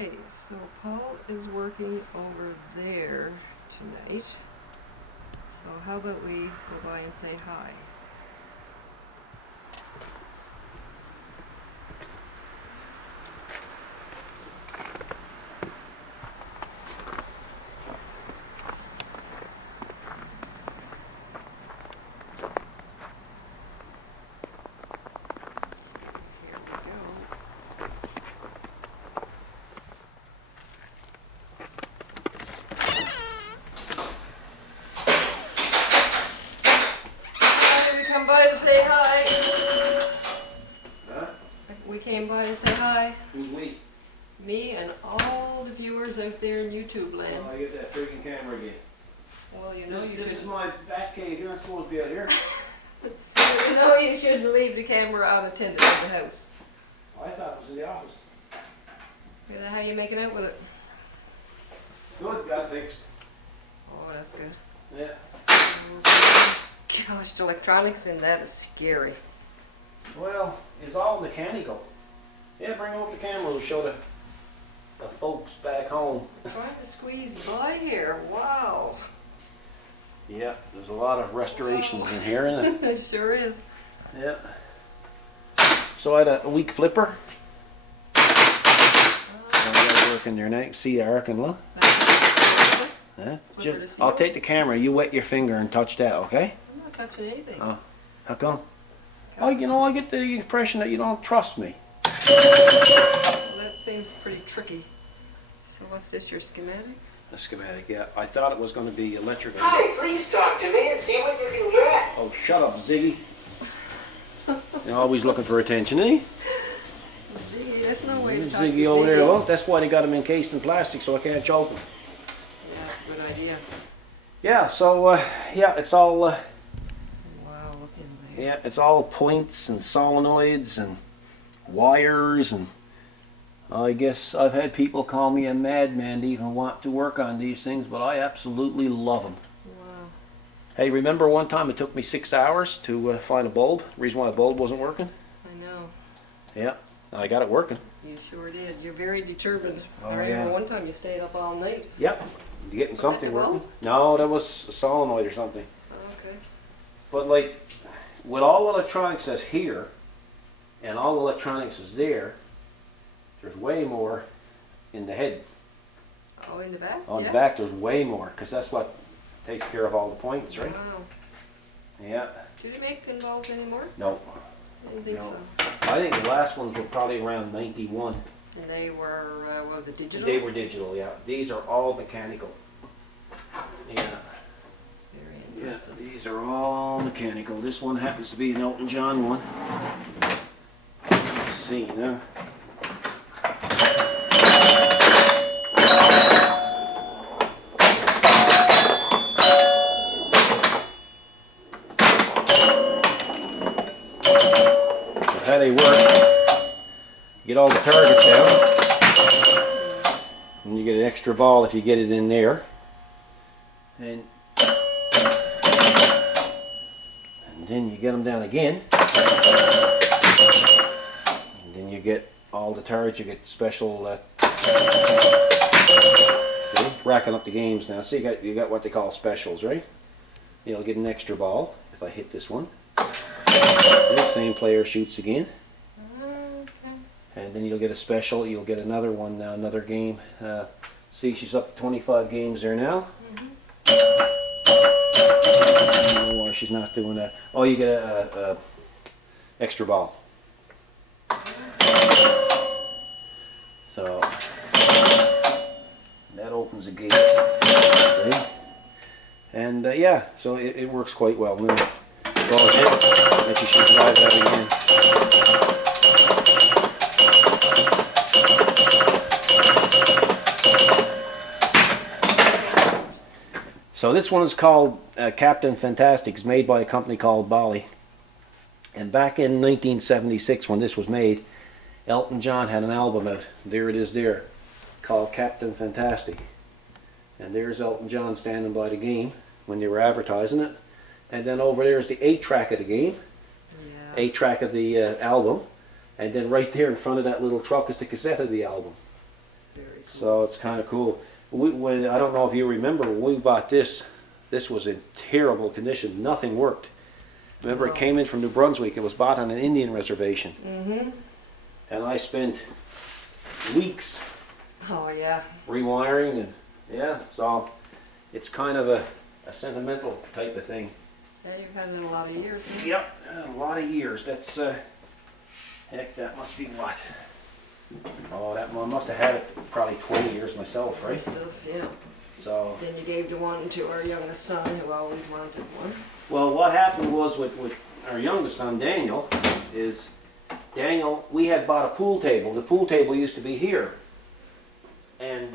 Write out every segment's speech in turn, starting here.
Okay, so Paul is working over there tonight. So how about we go by and say hi? Come by to say hi. Huh? We came by to say hi. Who's we? Me and all the viewers out there in YouTube land. Oh, I get that freaking camera again. Well, you know This is my back cave. You're not supposed to be out here. you know you shouldn't leave the camera unattended at the house. Oh, I thought it was in the office. How you making out with it? Good, got fixed. Oh, that's good. Yeah. Gosh, the electronics in that is scary. Well, it's all mechanical. Yeah, bring over the camera to show the folks back home. Trying to squeeze by here. Wow. Yeah, there's a lot of restorations in here, isn't it? It sure is. Yeah. So I had a weak flipper. I got to work in there now. You can see the arc and look. Yeah. I'll take the camera. You wet your finger and touch that, okay? I'm not touching anything. Oh, how come? Oh, you know, I get the impression that you don't trust me. Well, that seems pretty tricky. So what's this, your schematic? A schematic, yeah. I thought it was going to be electrical. Hi, please talk to me and see what you can get. Oh, shut up, Ziggy. You're always looking for attention, eh? Ziggy, that's no way to talk Ziggy to over there. Ziggy. Well, that's why they got him encased in plastic, so I can't choke him. Yeah, that's a good idea. Yeah, so, yeah, it's all, Wow, look in there. yeah, it's all points and solenoids and wires, and I guess I've had people call me a madman to even want to work on these things, but I absolutely love them. Wow. Hey, remember one time it took me 6 hours to find a bulb? The reason why the bulb wasn't working? I know. Yeah, I got it working. You sure did. You're very determined. Oh, I remember yeah. one time you stayed up all night. Yep, getting Was something that the working. bulb? No, that was a solenoid or something. Okay. But like, with all electronics that's here, and all electronics is there, there's way more in the head. Oh, in the back? On Yeah. the back, there's way more, because that's what takes care of all the points, right? Wow. Yeah. Do they make pinballs anymore? No. I didn't think No. so. I think the last ones were probably around 91. And they were, what was it, digital? They were digital, yeah. These are all mechanical. Yeah. Very Yeah, impressive. these are all mechanical. This one happens to be an Elton John one. Let's see now. How they work. Get all the targets out. And you get an extra ball if you get it in there. And then you get them down again. And then you get all the targets. You get special. See, racking up the games now. See, you got what they call specials, right? You'll get an extra ball if I hit this one. And the same player shoots again. Okay. And then you'll get a special. You'll get another one now, another game. See, she's up to 25 games there now. I don't know why she's not doing that. Oh, you get a extra ball. So that opens a gate. Okay. And yeah, so it works quite well. Now, go ahead, and you should drive that again. So this one is called Captain Fantastic. It's made by a company called Bally. And back in 1976 when this was made, Elton John had an album out. There it is there, called Captain Fantastic. And there's Elton John standing by the game when they were advertising it. And then over there is the 8-track of the game, Yeah. 8-track of the album. And then right there in front of that little truck is the cassette of the album. Very cool. So it's kind of cool. I don't know if you remember when we bought this. This was in terrible condition. Nothing worked. Remember, it came in from New Brunswick. It was bought on an Indian reservation. Mm-hmm. And I spent weeks Oh, yeah. rewiring and yeah, so it's kind of a sentimental type of thing. Yeah, you've had it in a lot of years. Huh? Yep, a lot of years. That's heck, that must be what? Oh, that one must have had it probably 20 years myself, right? Stuff, yeah. So, Then you gave the one to our youngest son, who always wanted one. well, what happened was with our youngest son, Daniel, we had bought a pool table. The pool table used to be here. And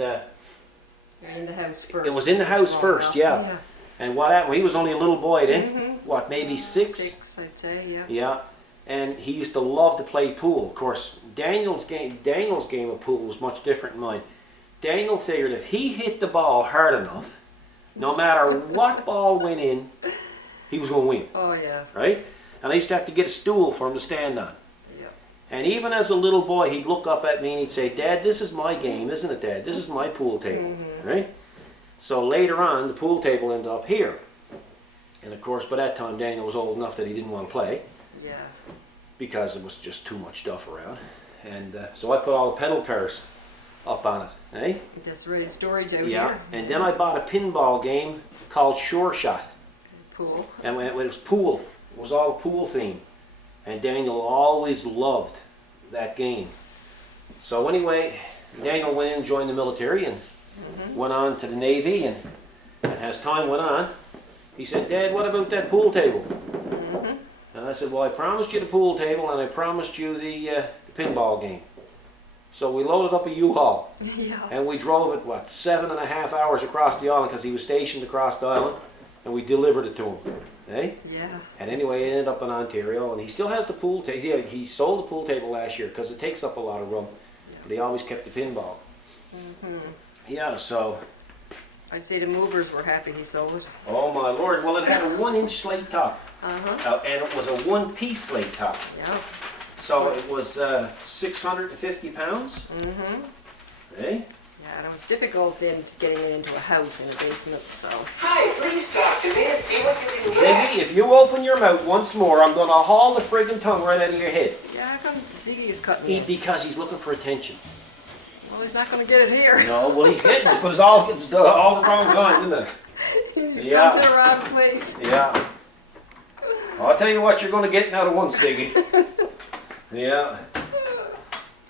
In the house first. it was in the house Small first, enough. yeah. And what happened, he was only a little boy then, Mhm. what, maybe 6? 6, I'd say, yeah. Yeah. And he used to love to play pool. Of course, Daniel's game of pool was much different than mine. Daniel figured if he hit the ball hard enough, no matter what ball went in, he was going to win, Oh, yeah. right? And I used to have to get a stool for him to stand on. Yeah. And even as a little boy, he'd look up at me and he'd say, "Dad, this is my game, isn't it, Dad? This is my pool table," right? So later on, the pool table ended up here. And of course, by that time, Daniel was old enough that he didn't want to play Yeah. because it was just too much stuff around. And so I put all the pedal cars up on it, eh? That's really story down Yeah. here. And then I bought a pinball game called Sure Shot. Cool. And it was pool. It was all pool theme. And Daniel always loved that game. So anyway, Daniel went in and joined the military and went on to the Navy. And as time went on, he said, "Dad, what about that pool table?" And I said, "Well, I promised you the pool table and I promised you the pinball game." So we loaded up a U-Haul Yeah. and we drove it, 7.5 hours across the island because he was stationed across the island, and we delivered it to him. Eh? Yeah. And anyway, he ended up in Ontario, and he still has the pool table. Yeah, he sold the pool table last year because it takes up a lot of room, but he always kept the pinball. Yeah, so, I'd say the movers were happy he sold it. oh my lord, well, it had a 1-inch slate top, Uh-huh. and it was a 1-piece slate top. Yeah. So it was 650 pounds. Eh? Yeah, and it was difficult then getting it into a house in the basement, so. Hi, please talk to me and see what you can Ziggy, get. if you open your mouth once more, I'm going to haul the friggin' tongue right out of your head. Yeah, how come Ziggy is cutting me? Because he's looking for attention. Well, he's not going to get it here. No, well, he's getting it, but it's all the wrong time, isn't it? He's Yeah. come to the wrong place. Yeah. I'll tell you what you're going to get out of one, Ziggy. Yeah.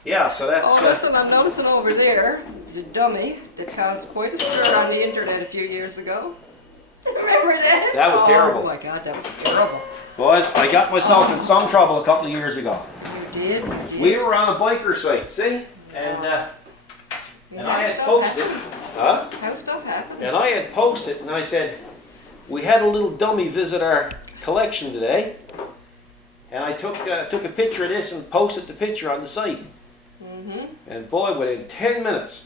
Yeah, so that's... Oh, listen, I'm noticing over there, the dummy that caused quite a stir on the internet a few years ago. Remember that? That was terrible. Oh my God, that was terrible. boys, I got myself in some trouble a couple of years ago. You did? You did. We were on a biker site, see? And Yeah, I had stuff posted... happens. Huh? How stuff happens. And I had posted, and I said, we had a little dummy visit our collection today, and I took a picture of this and posted the picture on the site. And boy, within 10 minutes,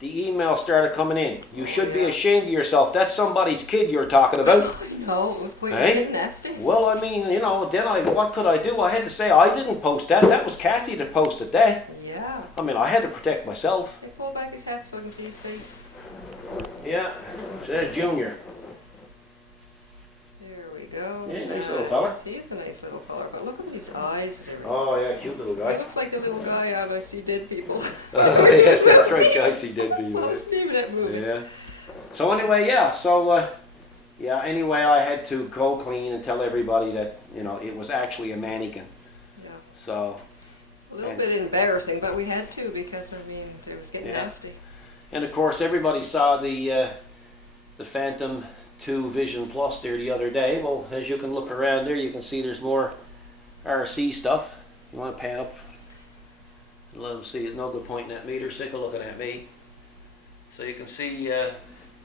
the email started coming in. You should be ashamed of yourself. That's somebody's kid you're talking about. No, it was quite Hey? nasty. Well, I mean, then what could I do? I had to say I didn't post that. That was Kathy that posted that. Yeah. I mean, I had to protect myself. They pull back his hat so I can see his face. Yeah, so there's Junior. There we go. Yeah, nice little fella. He's a nice little fella, but look at his eyes. Oh yeah, cute little He guy. looks like the little guy out of I See Dead People. Yes, that's right. I see dead people. What's the name of that movie? Yeah. So anyway, yeah. So anyway, I had to go clean and tell everybody that it was actually a mannequin. Yeah. So A little bit embarrassing, but we had to because it was getting Yeah. nasty. and of course everybody saw the Phantom 2 Vision Plus there the other day. Well, as you can look around there, you can see there's more RC stuff. You want to pan up? Let them see. It's no good pointing at me. They're sick of looking at me. So you can see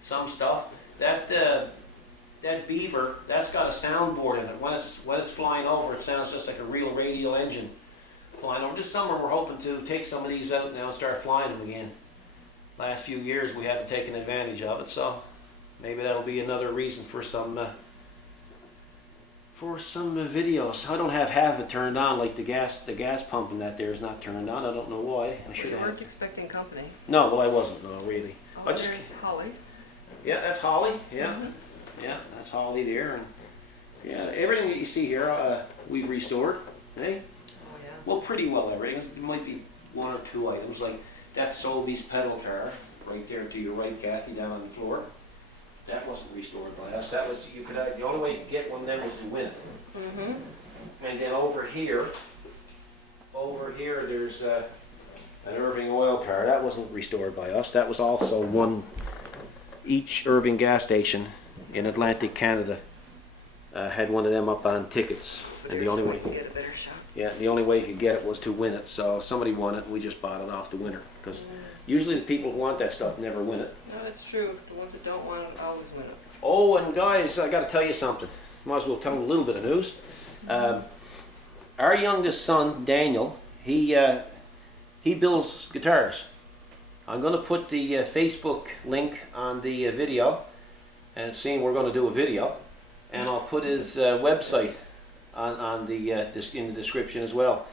some stuff. That beaver, that's got a soundboard in it. When it's flying over, it sounds just like a real radial engine flying over. This summer we're hoping to take some of these out now and start flying them again. Last few years we haven't taken advantage of it, so maybe that'll be another reason for some for some videos. I don't have it turned on, like the gas pump in that there is not turned on. I don't know why. I should You have. weren't expecting company. No, well I wasn't. No, really. Oh, I just. there's Holly. Yeah, that's Holly. Yeah, Mhm. yeah, that's Holly there, and yeah, everything that you see here, we've restored. Hey, Oh yeah. well, pretty well everything. There might be one or two items, like that Sobeys pedal car right there to your right, Kathy, down on the floor. That wasn't restored by us. That was the only way you could get one of them was to win it. Mhm. And then over here, there's an Irving oil car. That wasn't restored by us. That was also one. Each Irving gas station in Atlantic Canada had one of them up on tickets, and the only way, Get a better shot. yeah, the only way you could get it was to win it. So somebody won it, and we just bought it off the winner. Because usually the people who want that stuff never win it. No, that's true. The ones that don't want it always win it. Oh, and guys, I got to tell you something. Might as well tell them a little bit of news. Our youngest son, Daniel, he builds guitars. I'm going to put the Facebook link on the video, and seeing we're going to do a video, and I'll put his website on the in the description as well.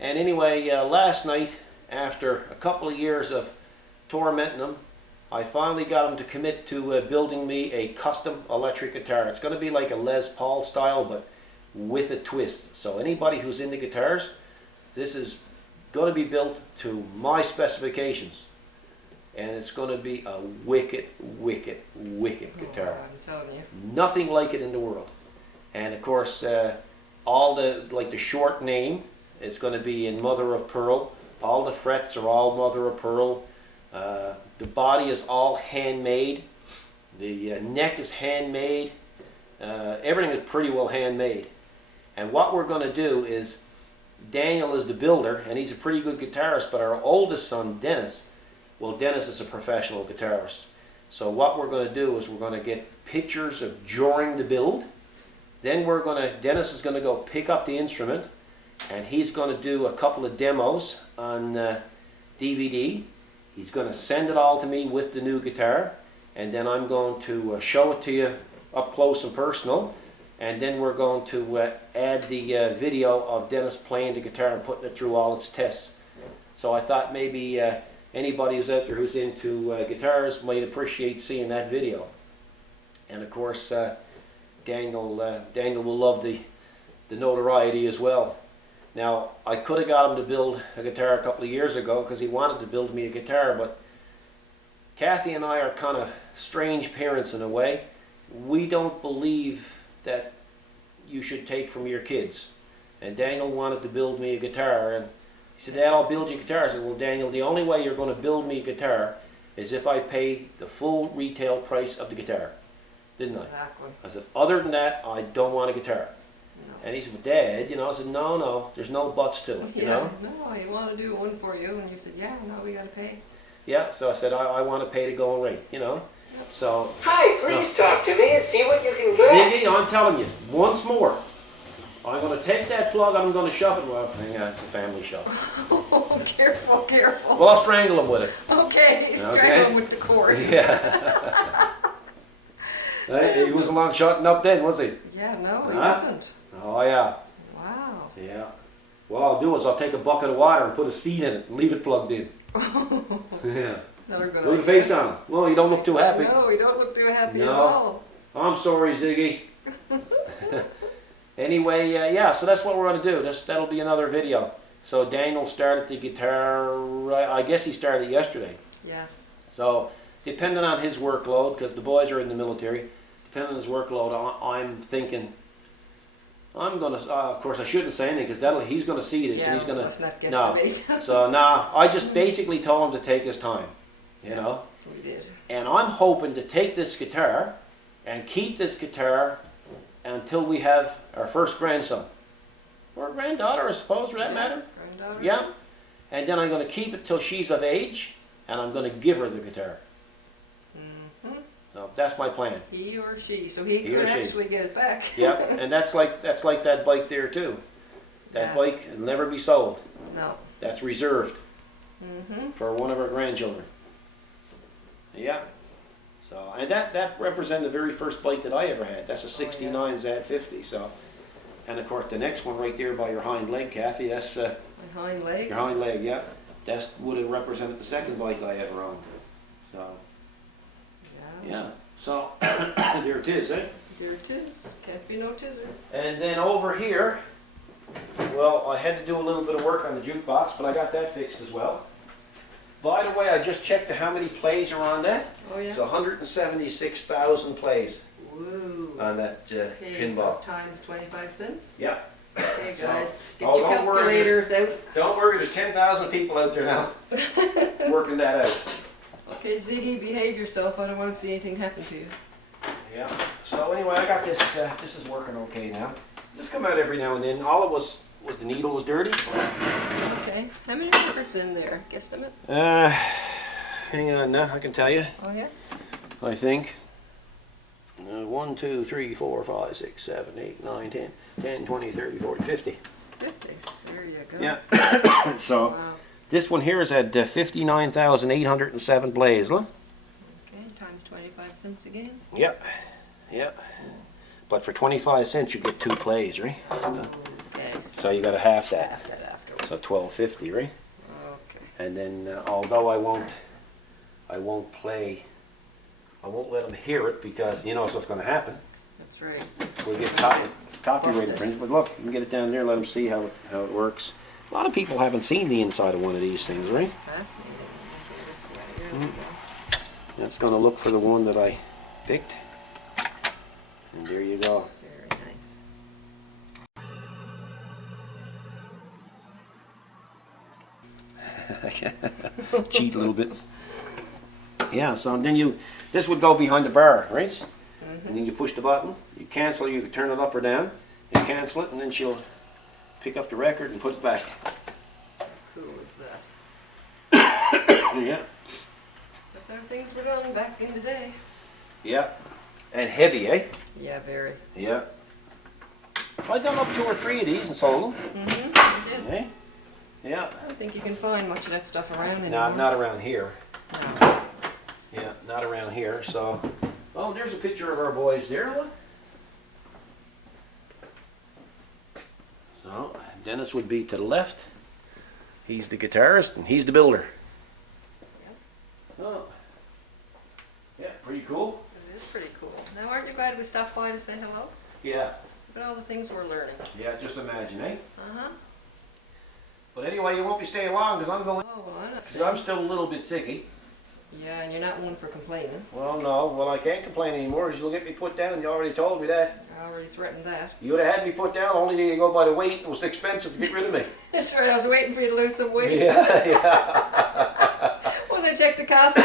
And anyway, last night, after a couple of years of tormenting him, I finally got him to commit to building me a custom electric guitar. It's going to be like a Les Paul style, but with a twist. So anybody who's into guitars, this is going to be built to my specifications. And it's going to be a wicked, wicked, wicked guitar. Oh, I'm telling you. Nothing like it in the world. And of course, all the short name, it's going to be in mother of pearl. All the frets are all mother of pearl. The body is all handmade. The neck is handmade. Everything is pretty well handmade. And what we're going to do is, Daniel is the builder, and he's a pretty good guitarist, but our oldest son, Dennis, well, Dennis is a professional guitarist. So what we're going to do is we're going to get pictures of during the build. Then Dennis is going to go pick up the instrument, and he's going to do a couple of demos on DVD. He's going to send it all to me with the new guitar, and then I'm going to show it to you up close and personal. And then we're going to add the video of Dennis playing the guitar and putting it through all its tests. So I thought maybe anybody who's out there who's into guitars might appreciate seeing that video. And of course, Daniel will love the notoriety as well. Now, I could have got him to build a guitar a couple of years ago because he wanted to build me a guitar, but Kathy and I are kind of strange parents in a way. We don't believe that you should take from your kids. And Daniel wanted to build me a guitar, and he said, "Dad, I'll build you a guitar." I said, "Well, Daniel, the only way you're going to build me a guitar is if I pay the full retail price of the guitar." Didn't I? Exactly. I said, "Other than that, I don't want a guitar." No. And he said, "But Dad, I said, no, there's no buts to it, No, I want to do one for you. And you said, yeah, no, we got to pay. Yeah, so I said, I want to pay the going rate, So, Hi, please talk to me and see what you can get. Ziggy, I'm telling you, once more, I'm going to take that plug and I'm going to shove it. Well, hang on, it's a family shove. Oh, careful, careful. Well, I'll strangle him with it. Okay, strangle him with the cord. Yeah. Hey, he wasn't long shutting up then, was he? Yeah, no, he Huh? wasn't. Oh, yeah. Wow. Yeah. What I'll do is I'll take a bucket of water and put his feet in it and leave it plugged in. Yeah. Another good Put a idea. face on him. Well, you don't look too happy. No, you don't look too happy at No. all. I'm sorry, Ziggy. Anyway, yeah, so that's what we're going to do. That'll be another video. So Daniel started the guitar, I guess he started yesterday. Yeah. So depending on his workload, because the boys are in the military, depending on his workload, I'm thinking, I'm going to, of course I shouldn't say anything because he's going to see this Yeah, and he's going let's not no. guesstimate. So I just basically told him to take his time, We did. And I'm hoping to take this guitar and keep this guitar until we have our first grandson. Or granddaughter, I suppose, for that matter. Granddaughter? Yeah. And then I'm going to keep it till she's of age, and I'm going to give her the guitar. Mm-hmm. So that's my plan. He or she. So he or could she. actually get it back. Yeah, and that's like that bike there too. That Yeah. bike will never be sold. No. That's reserved Mm-hmm. for one of our grandchildren. Yeah. So, and that represented the very first bike that I ever had. That's a '69 Z50. So, And of course the next one right there by your hind leg, Kathy, that's My hind leg. your hind leg, yeah. That would have represented the second bike I ever owned. So, Yeah. yeah. So, there it is, eh? Here it is. Can't be no tizzer. And then over here, well, I had to do a little bit of work on the jukebox, but I got that fixed as well. By the way, I just checked how many plays are on that. Oh yeah. It's 176,000 plays Woo. on that Okay, pinball. so times 25 cents. Yeah. Okay, guys, get Oh, your don't worry. calculators out. Don't worry, there's 10,000 people out there now working that out. Okay, ZD, behave yourself. I don't want to see anything happen to you. Yeah. So anyway, I got this. This is working okay now. Just come out every now and then. All it was the needle was dirty. Okay, how many numbers in there? Guesstimate? Hang on now, I can tell you. Oh yeah. I think 1, 2, 3, 4, 5, 6, 7, 8, 9, 10, 10, 20, 30, 40, 50. 50. There you go. Yeah. So Wow. this one here is at 59,807 plays. Look. Okay, times 25 cents again. Yep. Yep. But for 25 cents you get 2 plays, right? Okay. So you got to half that. Half that afterwards. So 12.50, right? Okay. And then although I won't play, I won't let them hear it because you know what's going to happen. That's right. We'll get copyright infringement. But look, you can get it down there, let them see how it works. A lot of people haven't seen the inside of one of these things, right? Fascinating. Okay, this way. Here we go. That's going to look for the one that I picked. And there you go. Very nice. Cheat a little bit. Yeah, so then this would go behind the bar, right? And then you push the button, you cancel, you can turn it up or down, you cancel it, and then she'll pick up the record and put it back. How cool is that? Yeah. That's how things were done back in the day. Yeah. And heavy, eh? Yeah, very. Yeah. I done up 2 or 3 of these and sold them. Mm-hmm. You did. Eh? Yeah. I don't think you can find much of that stuff around anymore. No, not around here. No. Yeah, not around here. So, oh, there's a picture of our boys there. Look. So, Dennis would be to the left. He's the guitarist and he's the builder. Oh. Yeah, pretty cool. It is pretty cool. Now, aren't you glad we stopped by to say hello? Yeah. Look at all the things we're learning. Yeah, just imagine, eh? Uh-huh. But anyway, you won't be staying long because I'm going. Oh, well, I'm not Because I'm still a little bit sicky. Yeah, and you're not one for complaining. Well, no. Well, I can't complain anymore because you'll get me put down. You already told me that. I already threatened that. You would have had me put down only to go by the weight. It was expensive to get rid of me. That's right, I was waiting for you to lose some weight. Yeah, yeah. Well, they checked the cost.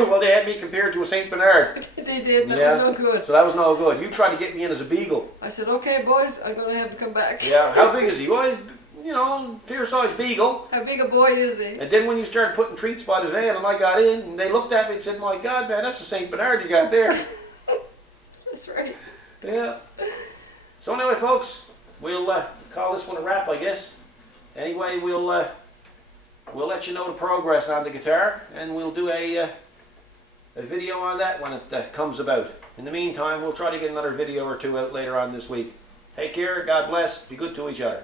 Well, they had me compared to a Saint Bernard. They did, that Yeah. was no good. So that was no good. You tried to get me in as a beagle. I said, okay, boys, I'm going to have to come back. Yeah. How big is he? Well, you know, fair-sized beagle. How big a boy is he? And then when you started putting treats by the van and I got in, and they looked at me and said, my God, man, that's a Saint Bernard you got there. That's right. Yeah. So anyway, folks, we'll call this one a wrap, I guess. Anyway, we'll let you know the progress on the guitar, and we'll do a video on that when it comes about. In the meantime, we'll try to get another video or 2 out later on this week. Take care, God bless, be good to each other.